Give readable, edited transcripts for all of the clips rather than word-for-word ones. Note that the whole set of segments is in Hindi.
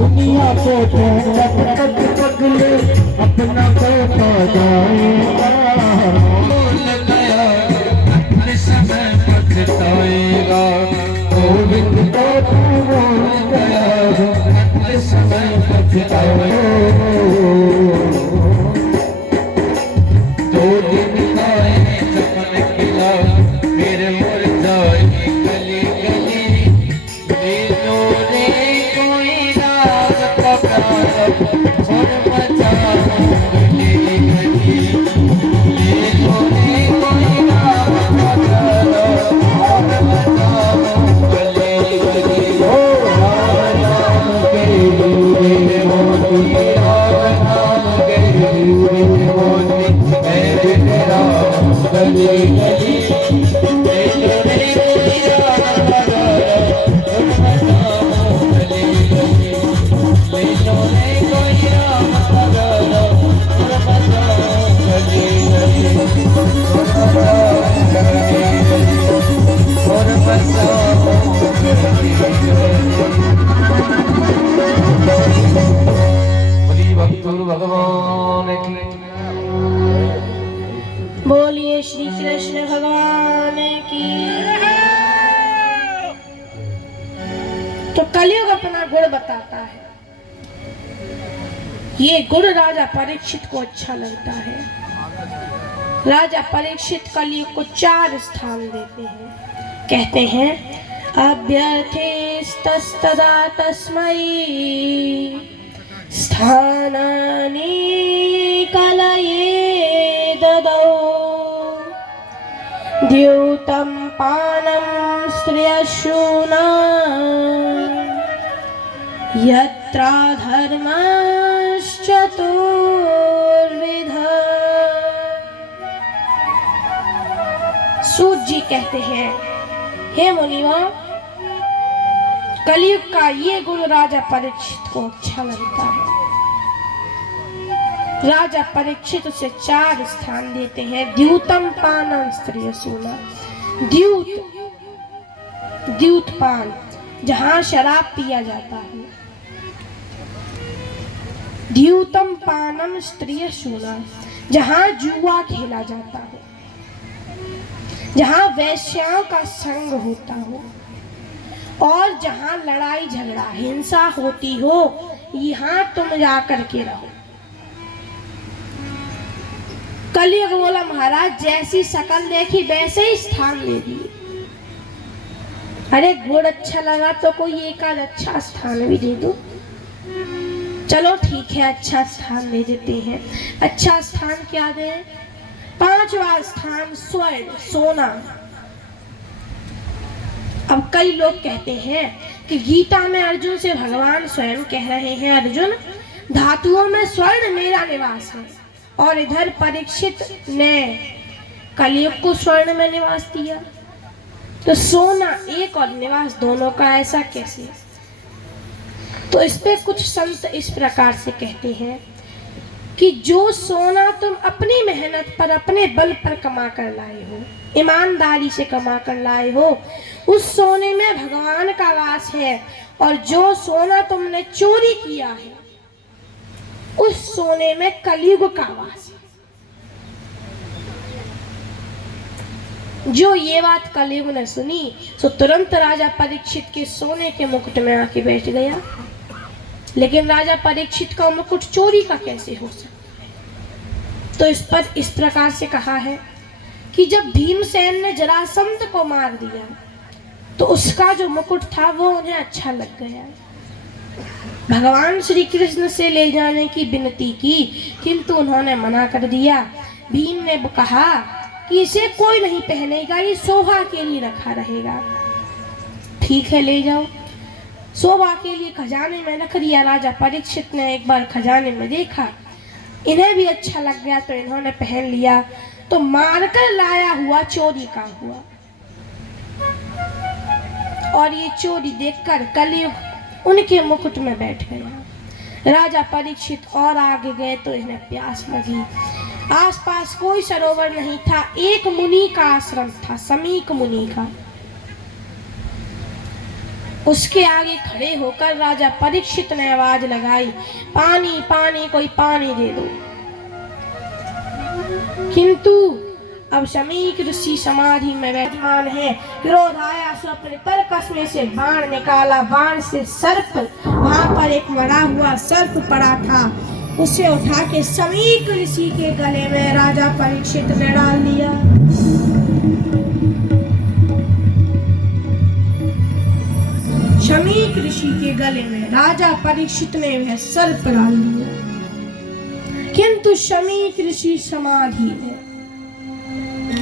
दुनिया को पगले अपना को जाएगा, भूल गया अपने समय पछताएगा, गोविंद को तू भूल गया अपने समय पछताएगा। दो दिन आए चमन खिला फिर मुड़ जाए गली गली, नीलो रे कोई राग का प्यार और मचा गली गली, नीलो रे कोई राग का प्यार और मचा गली गली। ओ राम नाम के लिए मोती, राम नाम के लिए मोती मेरे तेरा गली गली, नीलो रे कोई राग का प्यार और मचा गली गली, नीलो रे कोई राग का प्यार और मचा गली गली, और मचा गली गली, और मचा गली गली। बोली भक्त गुरु भगवान की। बोलिए श्री कृष्ण भगवान की। तो कलयुग अपना गुण बताता है। ये गुण राजा परीक्षित को अच्छा लगता है। राजा परीक्षित कलयुग को 4 स्थान देते हैं। कहते हैं अभ्यर्थेस्तस्तदा तस्मै स्थानानि कलये ददौ द्यूतं पानं स्त्रियशूना यत्रा धर्मश्चतुर्विधः। सूत जी कहते हैं, हे मुनियों, कलयुग का ये गुण राजा परीक्षित को अच्छा लगता है। राजा परीक्षित उसे 4 स्थान देते हैं। द्यूतम पानम स्त्रियशूना, द्यूत पान, जहां शराब पिया जाता है। द्यूतम पानम स्त्रियशूना, जहां जुआ खेला जाता है, जहां वैश्याओं का संग होता हो, और जहां लड़ाई झगड़ा हिंसा होती हो, यहां तुम जाकर के रहो। कलयुग बोला, महाराज जैसी शकल देखी वैसे ही स्थान दे दिए। अरे गुण अच्छा लगा तो कोई एक आध अच्छा स्थान भी दे दो। चलो ठीक है, अच्छा स्थान दे देते हैं। अच्छा स्थान क्या दे? 5वां स्थान स्वर्ण, सोना। अब कई लोग कहते हैं कि गीता में अर्जुन से भगवान स्वयं कह रहे हैं, अर्जुन धातुओं में स्वर्ण मेरा निवास है, और इधर परीक्षित ने कलयुग को स्वर्ण में निवास दिया। तो सोना एक और निवास दोनों का ऐसा कैसे? तो इस पे कुछ संत इस प्रकार से कहते हैं कि जो सोना तुम अपनी मेहनत पर, अपने बल पर कमा कर लाए हो, ईमानदारी से कमा कर लाए हो, उस सोने में भगवान का वास है। और जो सोना तुमने चोरी किया है, उस सोने में कलयुग का वास है। जो ये बात कलयुग ने सुनी, तो तुरंत राजा परीक्षित के सोने के मुकुट में आके बैठ गया। लेकिन राजा परीक्षित का मुकुट चोरी का कैसे हो सकता? तो इस पर इस प्रकार से कहा है कि जब भीमसेन ने जरासंध को मार दिया, तो उसका जो मुकुट था वो उन्हें अच्छा लग गया। भगवान श्री कृष्ण से ले जाने की विनती की, किंतु उन्होंने मना कर दिया। भीम ने कहा कि इसे कोई नहीं पहनेगा, ये शोभा के लिए रखा रहेगा। ठीक है, ले जाओ। शोभा के लिए खजाने में रख दिया। राजा परीक्षित ने एक बार खजाने में देखा, इन्हें भी अच्छा लग गया, तो इन्होंने पहन लिया। तो मारकर लाया हुआ चोरी का हुआ, और ये चोरी देखकर कलयुग उनके मुकुट में बैठ गया। राजा परीक्षित और आगे गए तो इन्हें प्यास लगी। आसपास कोई सरोवर नहीं था, एक मुनि का आश्रम था, समीक मुनि का। उसके आगे खड़े होकर राजा परीक्षित ने आवाज लगाई, पानी पानी, कोई पानी दे दो। किंतु अब शमीक ऋषि समाधि में विराजमान है। क्रोध आया सो अपने तरकस में से बाण निकाला, बाण से सर्प, वहां पर एक मरा हुआ सर्प पड़ा था, उसे उठा के शमीक ऋषि के गले में राजा परीक्षित ने डाल दिया। शमीक ऋषि के गले में राजा परीक्षित ने वह सर्प डाल दिया। किंतु शमीक ऋषि समाधि में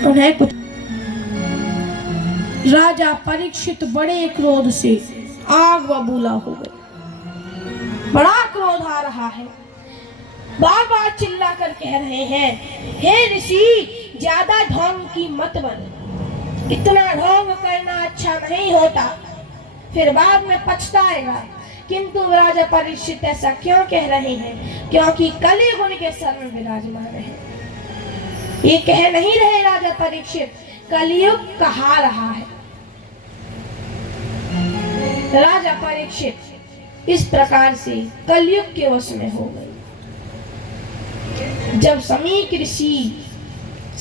उन्हें कुछ। राजा परीक्षित बड़े क्रोध से आग बबूला हो गए। बड़ा क्रोध आ रहा है, बार बार चिल्ला कर कह रहे हैं, हे ऋषि ज्यादा ढोंग की मत बन, इतना ढोंग करना अच्छा नहीं होता, फिर बाद में पछताएगा। किंतु राजा परीक्षित ऐसा क्यों कह रहे हैं? क्योंकि कलयुग उनके सर में विराजमान है। ये कह नहीं रहे राजा परीक्षित, कलयुग कहा रहा है। राजा परीक्षित इस प्रकार से कलयुग के वश में हो गए। जब शमीक ऋषि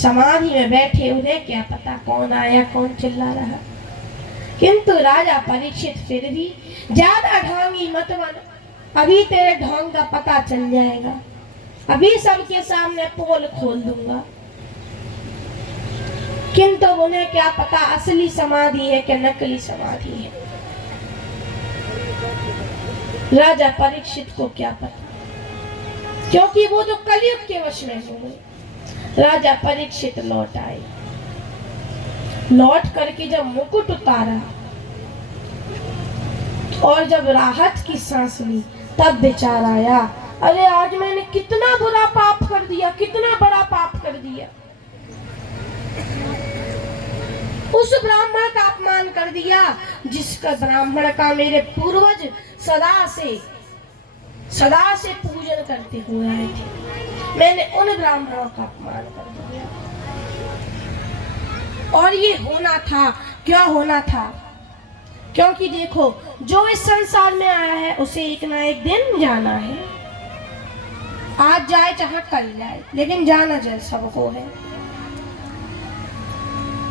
समाधि में बैठे, उन्हें क्या पता कौन आया कौन चिल्ला रहा। किंतु राजा परीक्षित फिर भी, ज्यादा ढोंगी मत बन, अभी तेरे ढोंग का पता चल जाएगा, अभी सबके सामने पोल खोल दूंगा। किंतु उन्हें क्या पता असली समाधि है कि नकली समाधि है। राजा परीक्षित को क्या पता, क्योंकि वो तो कलयुग के वश में हो गए। राजा परीक्षित लौट आए। लौट करके जब मुकुट उतारा और जब राहत की सांस ली, तब विचार आया, अरे आज मैंने कितना बुरा पाप कर दिया, कितना बड़ा पाप कर दिया। उस ब्राह्मण का अपमान कर दिया जिसका, ब्राह्मण का मेरे पूर्वज सदा से पूजन करते हुए आए थे। मैंने उन ब्राह्मणों का अपमान कर दिया। और ये होना था, क्या होना था? क्योंकि देखो, जो इस संसार में आया है उसे एक ना एक दिन जाना है। आज जाए चाहे कल जाए, लेकिन जाना जाए सबको है।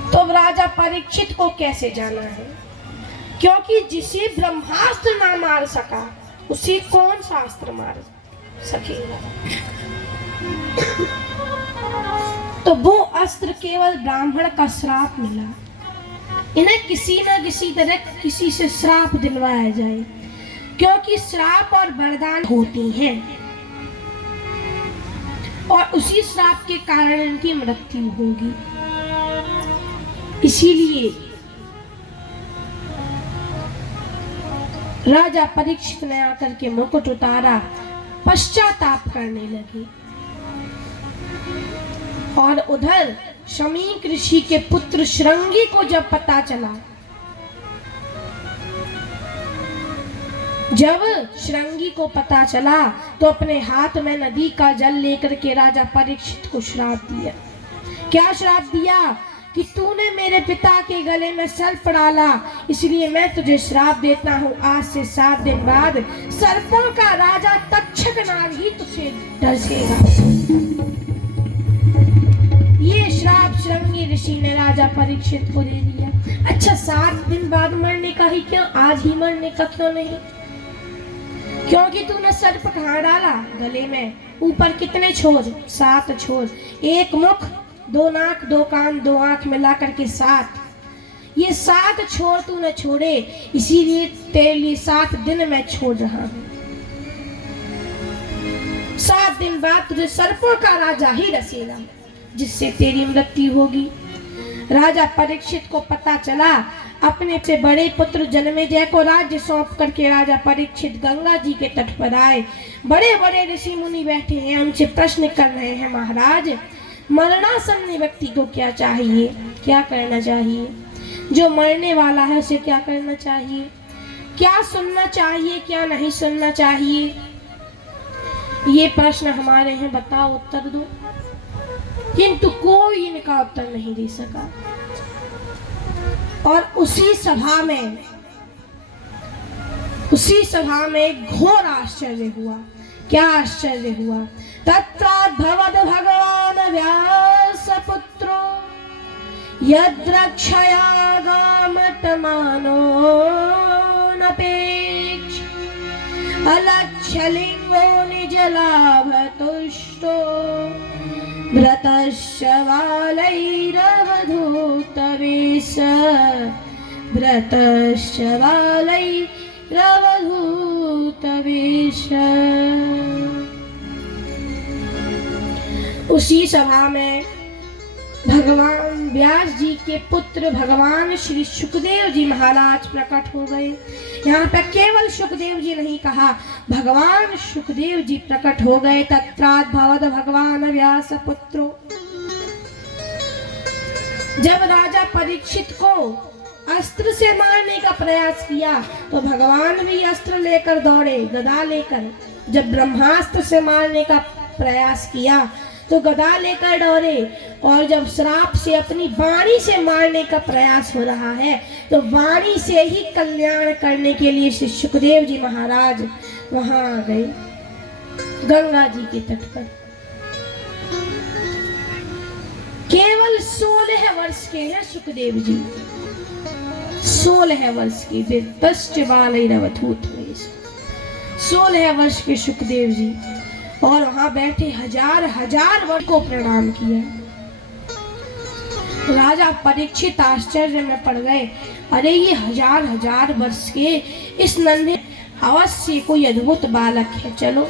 तो राजा परीक्षित को कैसे जाना है? क्योंकि जिसे ब्रह्मास्त्र ना मार सका, उसे कौन शास्त्र मार सकेगा? तो वो अस्त्र केवल ब्राह्मण का श्राप मिला। इन्हें किसी न किसी तरह किसी से श्राप दिलवाया जाए, क्योंकि श्राप और वरदान होती हैं और उसी श्राप के कारण इनकी मृत्यु होगी। इसीलिए राजा परीक्षित ने आकर के मुकुट उतारा, पश्चाताप करने लगे। और उधर शमीक ऋषि के पुत्र श्रृंगी को जब पता चला, जब श्रृंगी को पता चला तो अपने हाथ में नदी का जल लेकर के राजा परीक्षित को श्राप दिया। क्या श्राप दिया? कि तूने मेरे पिता के गले में सर्प डाला, इसलिए मैं तुझे श्राप देता हूँ, आज से 7 दिन बाद सर्पों का राजा तक्षक नाग ही तुझे डसेगा। ये श्राप श्रृंगी ऋषि ने राजा परीक्षित को दे दिया। अच्छा, 7 दिन बाद मरने का ही क्यों, आज ही मरने का क्यों नहीं? क्योंकि तूने सर्प कहाँ डाला? गले में। ऊपर कितने छोर? 7 छोर, 1 मुख, 2 नाक, 2 कान, 2 आंख मिला करके 7। ये 7 छोर तूने छोड़े, इसीलिए तेरे लिए 7 दिन मैं छोड़ रहा हूं। 7 दिन बाद तुझे सर्पों का राजा ही डसेगा, जिससे तेरी मृत्यु होगी। राजा परीक्षित को पता चला। अपने से बड़े पुत्र जन्मेजय को राज्य सौंप करके राजा परीक्षित गंगा जी के तट पर आए। बड़े बड़े ऋषि मुनि बैठे हैं, उनसे प्रश्न कर रहे हैं, महाराज मरणासन्न व्यक्ति को क्या चाहिए, क्या करना चाहिए? जो मरने वाला है उसे क्या करना चाहिए? क्या सुनना चाहिए, क्या नहीं सुनना चाहिए? ये प्रश्न हमारे हैं, बताओ, उत्तर दो। किंतु कोई इनका उत्तर नहीं दे सका। और उसी सभा में उसी सभा में एक घोर आश्चर्य हुआ। क्या आश्चर्य हुआ? तत्राद्भवद भगवान व्यास पुत्रो यद्रक्षयागामतमानो नपेक्ष अलक्ष्यलिंगो निजलाभतुष्टो भृतश्च बालैरवधूतवेश भृतश्च बालैरवधूतवेश। उसी सभा में भगवान व्यास जी के पुत्र भगवान श्री सुखदेव जी महाराज प्रकट हो गए। यहाँ पे केवल सुखदेव जी नहीं कहा, भगवान सुखदेव जी प्रकट हो गए। तत्राद्भवद भगवान व्यास पुत्रो। जब राजा परीक्षित को अस्त्र से मारने का प्रयास किया तो भगवान भी अस्त्र लेकर दौड़े, गदा लेकर। जब ब्रह्मास्त्र से मारने का प्रयास किया तो गदा लेकर दौड़े, और जब श्राप से अपनी वाणी से मारने का प्रयास हो रहा है तो वाणी से ही कल्याण करने के लिए श्री सुखदेव जी महाराज वहां आ गए गंगा जी के तट पर। केवल 16 वर्ष के हैं सुखदेव जी, 16 वर्ष के। पश्च बालैरवधूत हुए 16 वर्ष के सुखदेव जी, और वहां बैठे हजार हजार वर्ष को प्रणाम किया। राजा परीक्षित आश्चर्य में पड़ गए, अरे ये हजार हजार वर्ष के इस नन्हे अवश्य कोई अद्भुत बालक है, चलो